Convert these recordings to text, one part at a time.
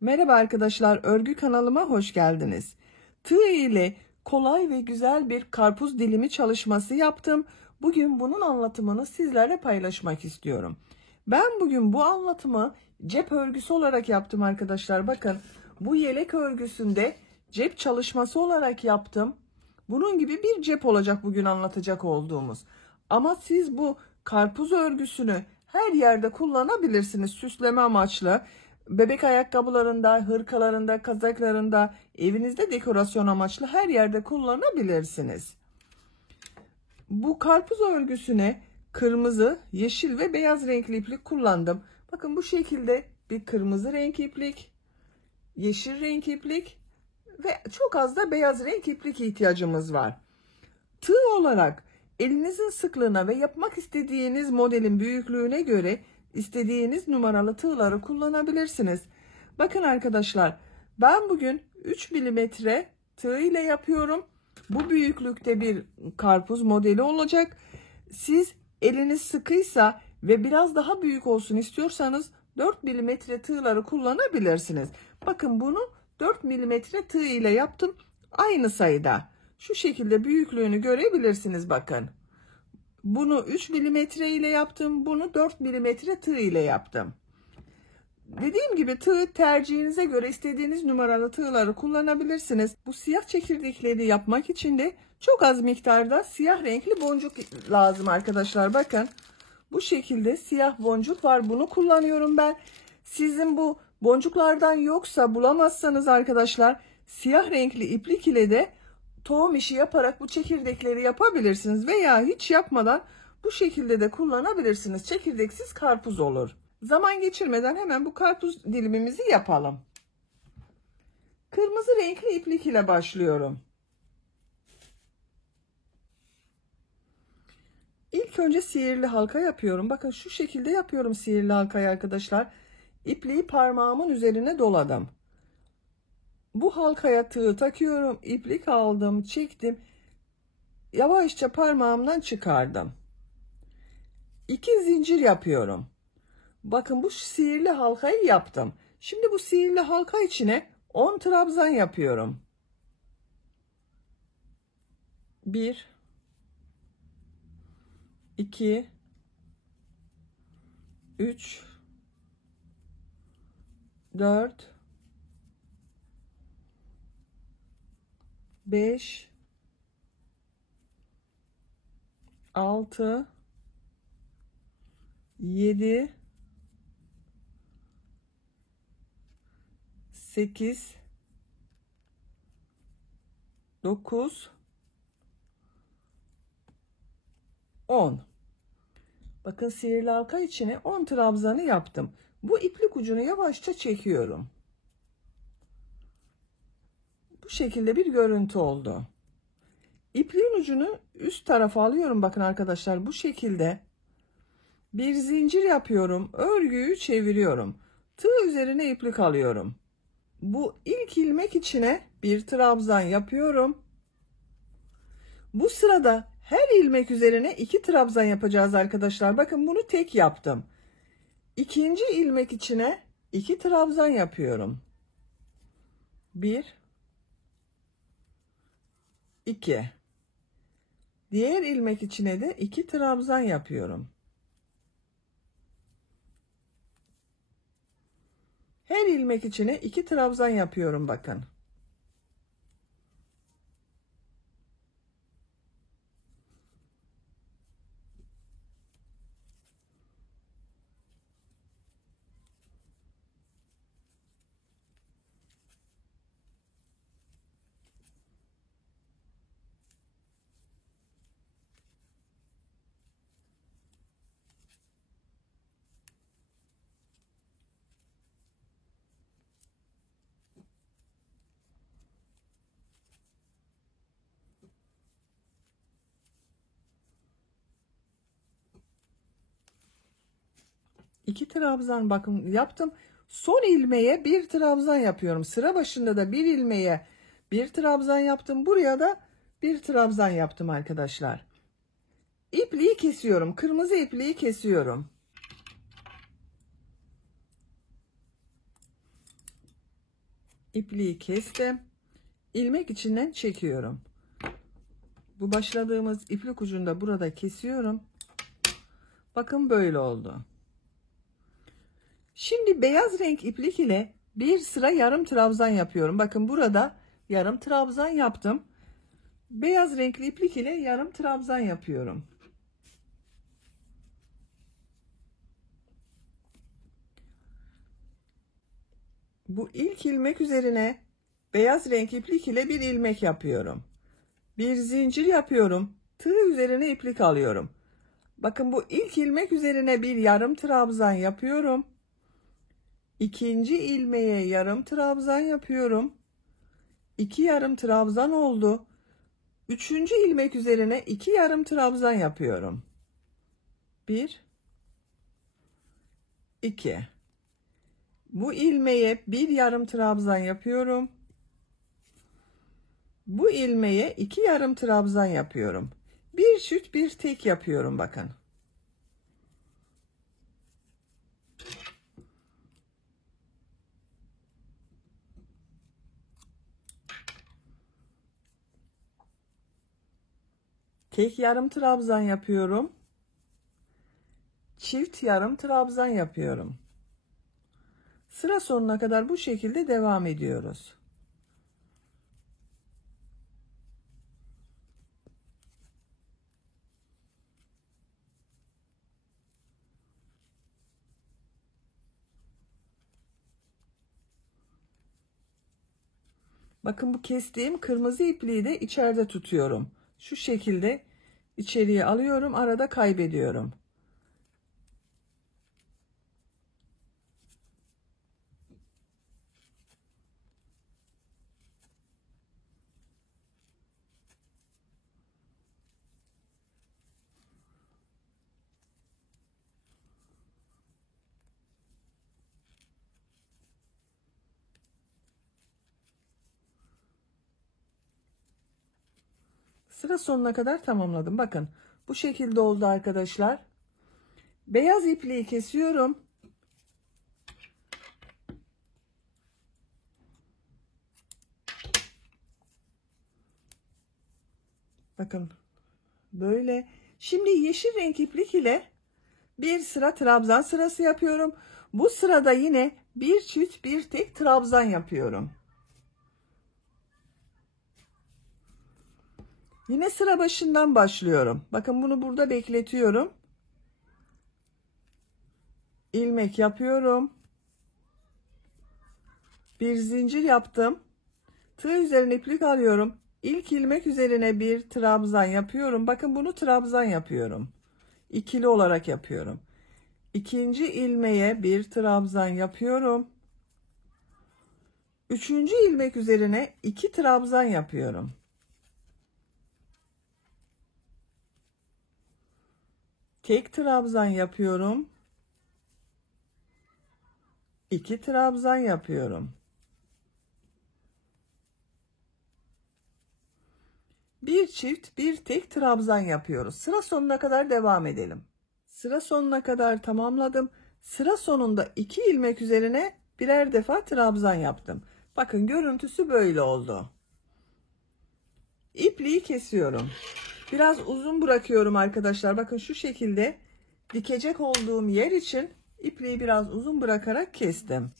Merhaba arkadaşlar, örgü kanalıma hoş geldiniz. Tığ ile kolay ve güzel bir karpuz dilimi çalışması yaptım. Bugün bunun anlatımını sizlerle paylaşmak istiyorum. Ben bugün bu anlatımı cep örgüsü olarak yaptım arkadaşlar. Bakın bu yelek örgüsünde cep çalışması olarak yaptım. Bunun gibi bir cep olacak bugün anlatacak olduğumuz. Ama siz bu karpuz örgüsünü her yerde kullanabilirsiniz süsleme amaçlı. Bebek ayakkabılarında, hırkalarında, kazaklarında, evinizde dekorasyon amaçlı her yerde kullanabilirsiniz. Bu karpuz örgüsüne kırmızı, yeşil ve beyaz renkli iplik kullandım. Bakın bu şekilde bir kırmızı renk iplik, yeşil renk iplik ve çok az da beyaz renk iplik ihtiyacımız var. Tığ olarak elinizin sıklığına ve yapmak istediğiniz modelin büyüklüğüne göre istediğiniz numaralı tığları kullanabilirsiniz. Bakın arkadaşlar, ben bugün 3 milimetre tığ ile yapıyorum. Bu büyüklükte bir karpuz modeli olacak. Siz eliniz sıkıysa ve biraz daha büyük olsun istiyorsanız 4 milimetre tığları kullanabilirsiniz. Bakın bunu 4 milimetre tığ ile yaptım. Aynı sayıda. Şu şekilde büyüklüğünü görebilirsiniz bakın. Bunu 3 milimetre ile yaptım. Bunu 4 milimetre tığ ile yaptım. Dediğim gibi tığ tercihinize göre istediğiniz numaralı tığları kullanabilirsiniz. Bu siyah çekirdekleri yapmak için de çok az miktarda siyah renkli boncuk lazım arkadaşlar. Bakın bu şekilde siyah boncuk var. Bunu kullanıyorum ben. Sizin bu boncuklardan yoksa bulamazsanız arkadaşlar siyah renkli iplik ile de tohum işi yaparak bu çekirdekleri yapabilirsiniz. Veya hiç yapmadan bu şekilde de kullanabilirsiniz. Çekirdeksiz karpuz olur. Zaman geçirmeden hemen bu karpuz dilimimizi yapalım. Kırmızı renkli iplik ile başlıyorum. İlk önce sihirli halka yapıyorum. Bakın şu şekilde yapıyorum sihirli halkayı arkadaşlar. İpliği parmağımın üzerine doladım. Bu halkaya tığ takıyorum. İplik aldım, çektim. Yavaşça parmağımdan çıkardım. 2 zincir yapıyorum. Bakın bu sihirli halkayı yaptım. Şimdi bu sihirli halka içine 10 trabzan yapıyorum. 1 2 3 4 5 6 7 8 9 10. Bakın sihirli halka içine 10 trabzanı yaptım. Bu iplik ucunu yavaşça çekiyorum. Bu şekilde bir görüntü oldu. İpliğin ucunu üst tarafa alıyorum. Bakın arkadaşlar bu şekilde bir zincir yapıyorum. Örgüyü çeviriyorum. Tığ üzerine iplik alıyorum. Bu ilk ilmek içine bir trabzan yapıyorum. Bu sırada her ilmek üzerine 2 trabzan yapacağız arkadaşlar. Bakın bunu tek yaptım. İkinci ilmek içine 2 trabzan yapıyorum. 1 2. Diğer ilmek içine de 2 trabzan yapıyorum. Her ilmek içine 2 trabzan yapıyorum bakın. İki trabzan bakın yaptım. Son ilmeğe bir trabzan yapıyorum. Sıra başında da bir ilmeğe bir trabzan yaptım. Buraya da bir trabzan yaptım arkadaşlar. İpliği kesiyorum. Kırmızı ipliği kesiyorum. İpliği kestim. İlmek içinden çekiyorum. Bu başladığımız iplik ucunu da burada kesiyorum. Bakın böyle oldu. Şimdi beyaz renk iplik ile bir sıra yarım trabzan yapıyorum. Bakın burada yarım trabzan yaptım. Beyaz renkli iplik ile yarım trabzan yapıyorum. Bu ilk ilmek üzerine beyaz renk iplik ile bir ilmek yapıyorum. Bir zincir yapıyorum. Tığ üzerine iplik alıyorum. Bakın bu ilk ilmek üzerine bir yarım trabzan yapıyorum. İkinci ilmeğe yarım trabzan yapıyorum. 2 yarım trabzan oldu. Üçüncü ilmek üzerine 2 yarım trabzan yapıyorum. 1 2. Bu ilmeğe bir yarım trabzan yapıyorum. Bu ilmeğe 2 yarım trabzan yapıyorum. Bir çift bir tek yapıyorum bakın. Tek yarım trabzan yapıyorum. Çift yarım trabzan yapıyorum. Sıra sonuna kadar bu şekilde devam ediyoruz. Bakın bu kestiğim kırmızı ipliği de içeride tutuyorum. Şu şekilde içeriye alıyorum, arada kaybediyorum. Sıra sonuna kadar tamamladım. Bakın bu şekilde oldu arkadaşlar. Beyaz ipliği kesiyorum. Bakın böyle. Şimdi yeşil renk iplik ile bir sıra trabzan sırası yapıyorum. Bu sırada yine bir çift bir tek trabzan yapıyorum. Yine sıra başından başlıyorum. Bakın bunu burada bekletiyorum. İlmek yapıyorum. Bir zincir yaptım. Tığ üzerine iplik alıyorum. İlk ilmek üzerine bir trabzan yapıyorum. Bakın bunu trabzan yapıyorum. İkili olarak yapıyorum. İkinci ilmeğe bir trabzan yapıyorum. Üçüncü ilmek üzerine 2 trabzan yapıyorum. Tek trabzan yapıyorum. 2 trabzan yapıyorum. Bir çift bir tek trabzan yapıyoruz. Sıra sonuna kadar devam edelim. Sıra sonuna kadar tamamladım. Sıra sonunda 2 ilmek üzerine birer defa trabzan yaptım. Bakın görüntüsü böyle oldu. İpliği kesiyorum. Biraz uzun bırakıyorum arkadaşlar. Bakın şu şekilde dikecek olduğum yer için ipliği biraz uzun bırakarak kestim.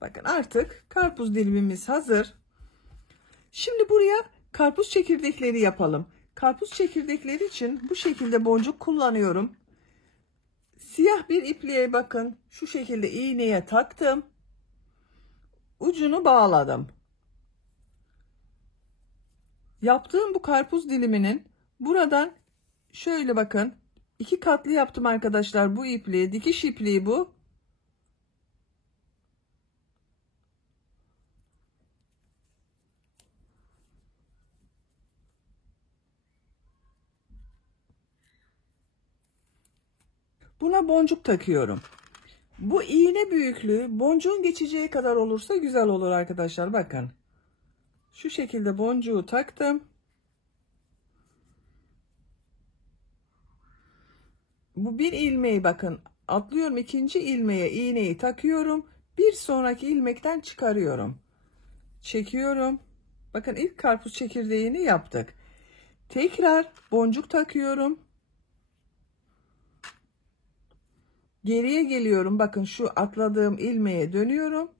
Bakın artık karpuz dilimimiz hazır. Şimdi buraya karpuz çekirdekleri yapalım. Karpuz çekirdekleri için bu şekilde boncuk kullanıyorum. Siyah bir ipliğe bakın şu şekilde iğneye taktım. Ucunu bağladım. Yaptığım bu karpuz diliminin buradan şöyle bakın 2 katlı yaptım arkadaşlar bu ipliği. Dikiş ipliği bu. Buna boncuk takıyorum. Bu iğne büyüklüğü boncuğun geçeceği kadar olursa güzel olur arkadaşlar. Bakın. Şu şekilde boncuğu taktım. Bu bir ilmeği bakın atlıyorum, ikinci ilmeğe iğneyi takıyorum. Bir sonraki ilmekten çıkarıyorum. Çekiyorum. Bakın ilk karpuz çekirdeğini yaptık. Tekrar boncuk takıyorum. Geriye geliyorum. Bakın şu atladığım ilmeğe dönüyorum.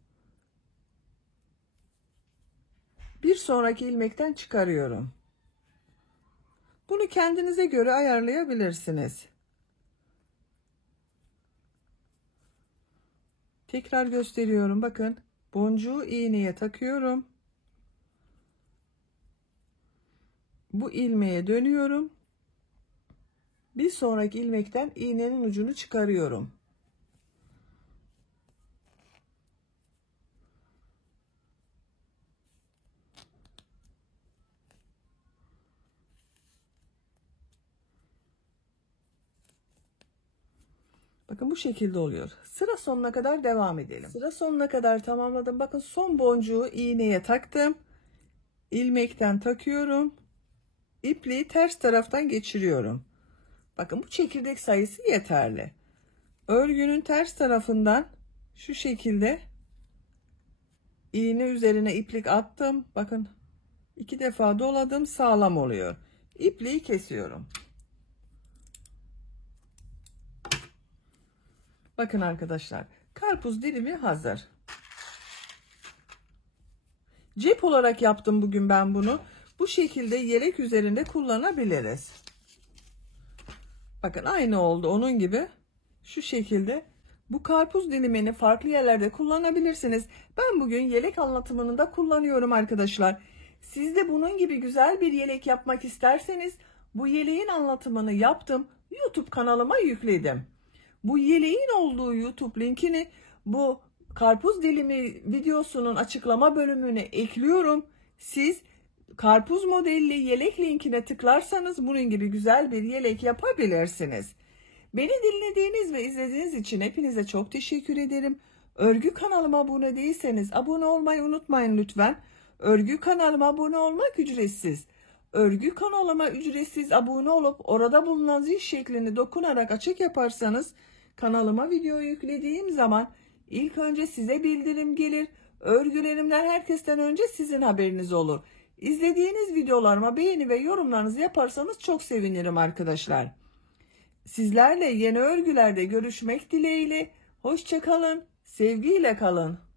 Bir sonraki ilmekten çıkarıyorum. Bunu kendinize göre ayarlayabilirsiniz. Tekrar gösteriyorum. Bakın boncuğu iğneye takıyorum. Bu ilmeğe dönüyorum. Bir sonraki ilmekten iğnenin ucunu çıkarıyorum. Bakın bu şekilde oluyor. Sıra sonuna kadar devam edelim. Sıra sonuna kadar tamamladım. Bakın son boncuğu iğneye taktım. İlmekten takıyorum. İpliği ters taraftan geçiriyorum. Bakın bu çekirdek sayısı yeterli. Örgünün ters tarafından şu şekilde iğne üzerine iplik attım. Bakın 2 defa doladım, sağlam oluyor. İpliği kesiyorum. Bakın arkadaşlar, karpuz dilimi hazır. Cep olarak yaptım bugün ben bunu. Bu şekilde yelek üzerinde kullanabiliriz. Bakın aynı oldu onun gibi. Şu şekilde. Bu karpuz dilimini farklı yerlerde kullanabilirsiniz. Ben bugün yelek anlatımını da kullanıyorum arkadaşlar. Siz de bunun gibi güzel bir yelek yapmak isterseniz bu yeleğin anlatımını yaptım. YouTube kanalıma yükledim. Bu yeleğin olduğu YouTube linkini bu karpuz dilimi videosunun açıklama bölümüne ekliyorum. Siz karpuz modelli yelek linkine tıklarsanız bunun gibi güzel bir yelek yapabilirsiniz. Beni dinlediğiniz ve izlediğiniz için hepinize çok teşekkür ederim. Örgü kanalıma abone değilseniz abone olmayı unutmayın lütfen. Örgü kanalıma abone olmak ücretsiz. Örgü kanalıma ücretsiz abone olup orada bulunan zil şeklini dokunarak açık yaparsanız kanalıma video yüklediğim zaman ilk önce size bildirim gelir. Örgülerimden herkesten önce sizin haberiniz olur. İzlediğiniz videolarıma beğeni ve yorumlarınızı yaparsanız çok sevinirim arkadaşlar. Sizlerle yeni örgülerde görüşmek dileğiyle. Hoşça kalın, sevgiyle kalın.